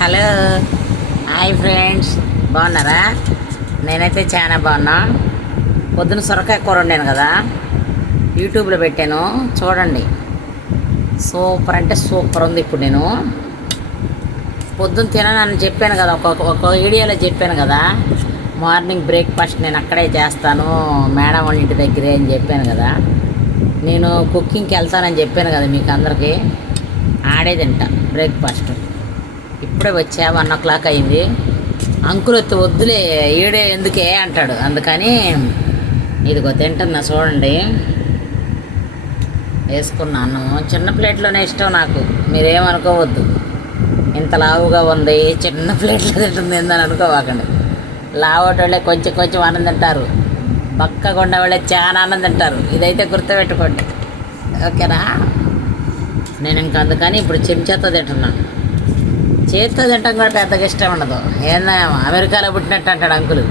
Hello, hi friends, బాగున్నారా? నేనైతే చాలా బాగున్నా. పొద్దున సొరకాయ కూర వండాను కదా, యూట్యూబ్లో పెట్టాను, చూడండి. సూపర్ అంటే సూపర్ ఉంది. ఇప్పుడు నేను పొద్దున్న తిననని చెప్పాను కదా, ఒక వీడియోలో చెప్పాను కదా, మార్నింగ్ బ్రేక్ఫాస్ట్ నేను అక్కడే చేస్తాను మేడం వాళ్ళ ఇంటి దగ్గరే అని చెప్పాను కదా. నేను కుకింగ్కి వెళ్తానని చెప్పాను కదా మీకు అందరికీ. ఆడే తింటా బ్రేక్ఫాస్ట్. ఇప్పుడే వచ్చా, 1 o'clock అయింది. అంకుల్ వద్దులే ఈడే ఎందుకే అంటాడు, అందుకని ఇదిగో తింటున్నా. చూడండి, వేసుకున్నాను. చిన్న ప్లేట్లోనే ఇష్టం నాకు, మీరేమనుకోవద్దు. ఇంత లావుగా ఉంది, చిన్న ప్లేట్లో తింటుంది ఏందని అనుకోవాకండి. లావటోళ్ళే కొంచెం కొంచెం అన్నం తింటారు, బక్కగా ఉండేవాళ్ళే చాలా అన్నం తింటారు. ఇదైతే గుర్తుపెట్టుకోండి, ఓకేనా? నేను ఇంకా అందుకని ఇప్పుడు చెంచాతో తింటున్నాను. చేతితో తింటాం కూడా పెద్దగా ఇష్టం ఉండదు. ఏందా అమెరికాలో పుట్టినట్టు అంటాడు అంకులు.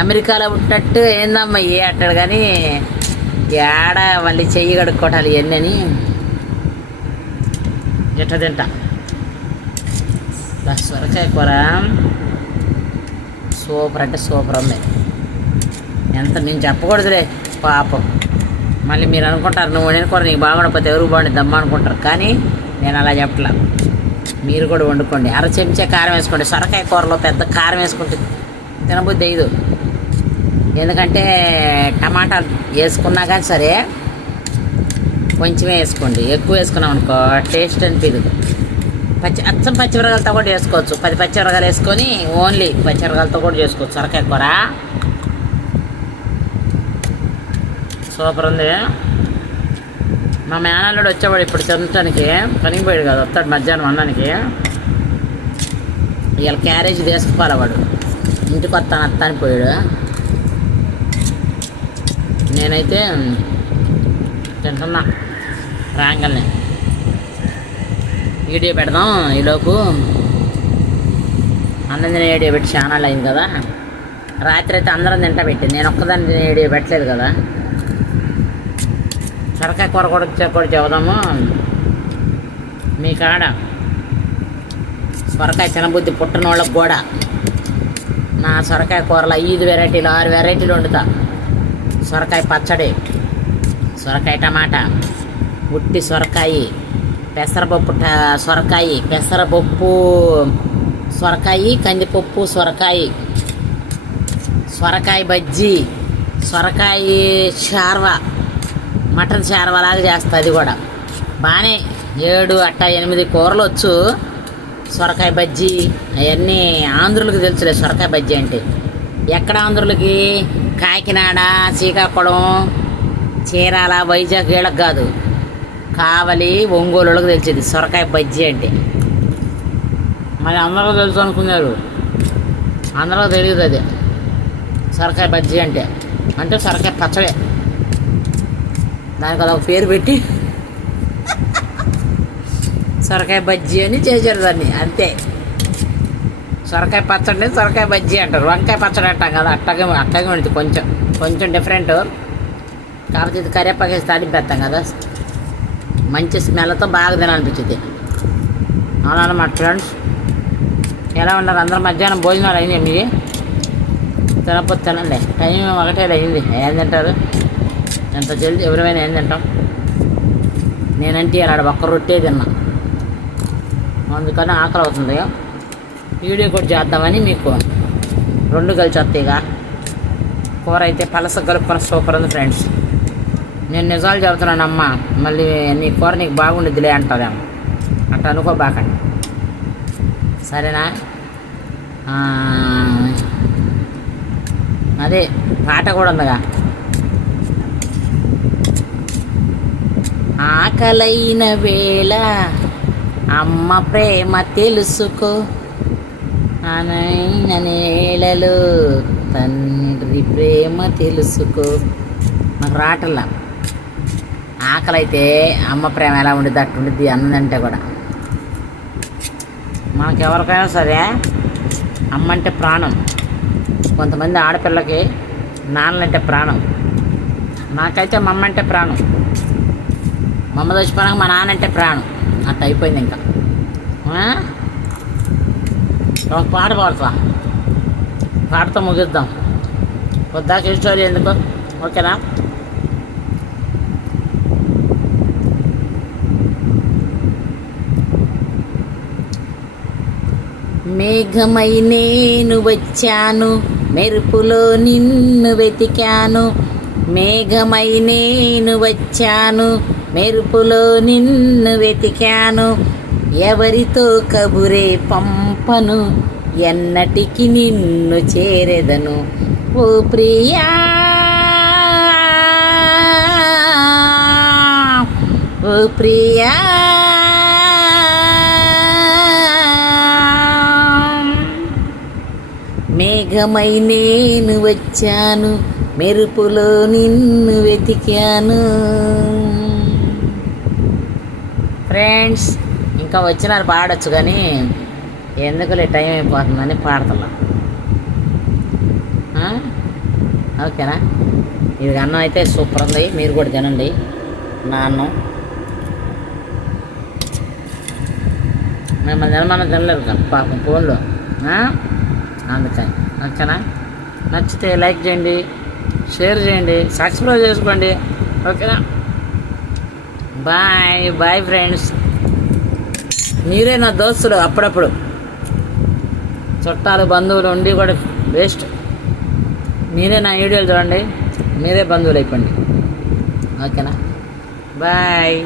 అమెరికాలో పుట్టినట్టు ఏందమ్మా ఏ అంటాడు, కానీ ఏడ మళ్ళీ చెయ్యి కడుక్కోటాలి ఇవన్నీ ఎట్ట తింటా. సొరకాయ కూర సూపర్ అంటే సూపర్ ఉంది. ఎంత నేను చెప్పకూడదులే పాపం, మళ్ళీ మీరు అనుకుంటారు నువ్వు వండిన కూర నీకు బాగుండకపోతే ఎవరు బాగుండి దమ్మ అనుకుంటారు, కానీ నేను అలా చెప్పట్లా. మీరు కూడా వండుకోండి. 1/2 చెంచా కారం వేసుకోండి. సొరకాయ కూరలో పెద్ద కారం వేసుకుంటే తినబుద్ధి అయ్యదు. ఎందుకంటే టమాటాలు వేసుకున్నా కానీ సరే కొంచెమే వేసుకోండి. ఎక్కువ వేసుకున్నాం అనుకో టేస్ట్ అనిపించదు. అచ్చం పచ్చిమిరకాయలతో కూడా వేసుకోవచ్చు. 10 పచ్చిమిరకాయలు వేసుకొని ఓన్లీ పచ్చిమిరకాయలతో కూడా చేసుకోవచ్చు సొరకాయ కూర. సూపర్ ఉంది. మా మేనల్లుడు వచ్చేవాడు ఇప్పుడు తినటానికి, పనికి పోయాడు కదా, వస్తాడు మధ్యాహ్నం అన్నానికి. ఇవాళ క్యారేజ్ తీసుకుపోవాలి వాడు, ఇంటికి వస్తాను పోయాడు. నేనైతే తింటున్నా. రాంగల్ని వీడియో పెడదాం ఈలోపు. అన్నం తినే వీడియో పెట్టి ఛానల్ అయింది కదా. రాత్రి అయితే అందరం తింటా పెట్టి, నేను ఒక్కదాన్ని తినే వీడియో పెట్టలేదు కదా. సొరకాయ కూర కూడా చెబుదాము. మీ కాడ సొరకాయ తినబుద్ధి పుట్టిన వాళ్ళకి కూడా నా సొరకాయ కూరలో 5 వెరైటీలు 6 వెరైటీలు వండుతా. సొరకాయ పచ్చడి, సొరకాయ టమాటా, ఉట్టి సొరకాయ, పెసరపప్పు సొరకాయ, పెసరపప్పు సొరకాయ, కందిపప్పు సొరకాయ, సొరకాయ బజ్జీ, సొరకాయ షార్వా, మటన్ షార్వాలాగా చేస్తా. అది కూడా బాగానే 7 అట్ట 8 కూరలు వచ్చు. సొరకాయ బజ్జీ అవన్నీ ఆంధ్రులకు తెలుసులే. సొరకాయ బజ్జీ అంటే ఎక్కడ ఆంధ్రులకి? కాకినాడ, శ్రీకాకుళం, చీరాల, వైజాగ్ వీళ్ళకి కాదు, కావలి, ఒంగోలులకు తెలిసేది సొరకాయ బజ్జీ అంటే. మరి అందరూ తెలుసు అనుకున్నారు, అందరూ తెలియదు అది. సొరకాయ బజ్జీ అంటే అంటే సొరకాయ పచ్చడే. దానికి అదొక పేరు పెట్టి సొరకాయ బజ్జీ అని చేశారు దాన్ని, అంతే. సొరకాయ పచ్చడి సొరకాయ బజ్జీ అంటారు. వంకాయ పచ్చడి అంటాం కదా, అట్టగే ఉంటుంది. కొంచెం కొంచెం డిఫరెంట్. కాకపోతే ఇది కరివేపాకేసి తాలింపేస్తాం కదా, మంచి స్మెల్తో బాగా తినాలనిపించింది. అవునన్నమాట ఫ్రెండ్స్. ఎలా ఉన్నారు అందరూ? మధ్యాహ్నం భోజనాలు అయినాయి మీది? తినకపోతే తినండి, టైం 1 అయింది. ఏం తింటారు? ఎంత జల్దీ ఎవరైనా ఏం తింటాం? నేనంటే అలాడ ఒక్క రొట్టే తిన్నా, అందుకని ఆకలి అవుతుంది. వీడియో కూడా చేద్దామని మీకు 2 కలిసి వస్తాయిగా. కూర అయితే పలస కలుపుకొని సూపర్ ఉంది ఫ్రెండ్స్. నేను నిజాలు చెబుతున్నానమ్మా, మళ్ళీ నీ కూర నీకు బాగుండిద్దిలే అంటారేమో, అట్లా అనుకోబాకండి, సరేనా? అదే పాట కూడా ఉందిగా, ఆకలైన వేళ అమ్మ ప్రేమ తెలుసుకో, అనైన నేలలో తండ్రి ప్రేమ తెలుసుకో. నాకు రాటల్లా. ఆకలి అయితే అమ్మ ప్రేమ ఎలా ఉండిద్ది అట్టు ఉండిద్ది అన్నదంటే కూడా. మనకెవరికైనా సరే అమ్మ అంటే ప్రాణం. కొంతమంది ఆడపిల్లకి నాన్నలంటే ప్రాణం. నాకైతే మా అమ్మ అంటే ప్రాణం. మా అమ్మ చచ్చిపోయినాక మా నాన్న అంటే ప్రాణం. అట్ట అయిపోయింది ఇంకా. ఒక పాట పాడతా, పాటతో ముగిద్దాం. పొద్దాక స్టోరీ ఎందుకు, ఓకేనా? మేఘమై నేను వచ్చాను, మెరుపులో నిన్ను వెతికాను. మేఘమై నేను వచ్చాను, మెరుపులో నిన్ను వెతికాను. ఎవరితో కబురే పంపను, ఎన్నటికి నిన్ను చేరెదను. ఓ ప్రియా, ఓ ప్రియా. మేఘమై నేను వచ్చాను, మెరుపులో నిన్ను వెతికాను. ఫ్రెండ్స్, ఇంకా వచ్చినారు పాడొచ్చు కానీ ఎందుకులే టైం అయిపోతుందని పాడతలా. ఓకేనా? ఇది అన్నం అయితే సూపర్ ఉంది, మీరు కూడా తినండి. నా అన్నం మిమ్మల్ని తినమన్నా తినలేరు కదా పాపం ఫోన్లో, అందుకని. ఓకేనా? నచ్చితే లైక్ చేయండి, షేర్ చేయండి, సబ్స్క్రైబ్ చేసుకోండి. ఓకేనా? Bye bye friends. మీరే నా దోస్తులు, అప్పుడప్పుడు చుట్టాలు బంధువులు ఉండి కూడా వేస్ట్. మీరే నా వీడియోలు చూడండి, మీరే బంధువులు అయిపోండి. ఓకేనా? బాయ్.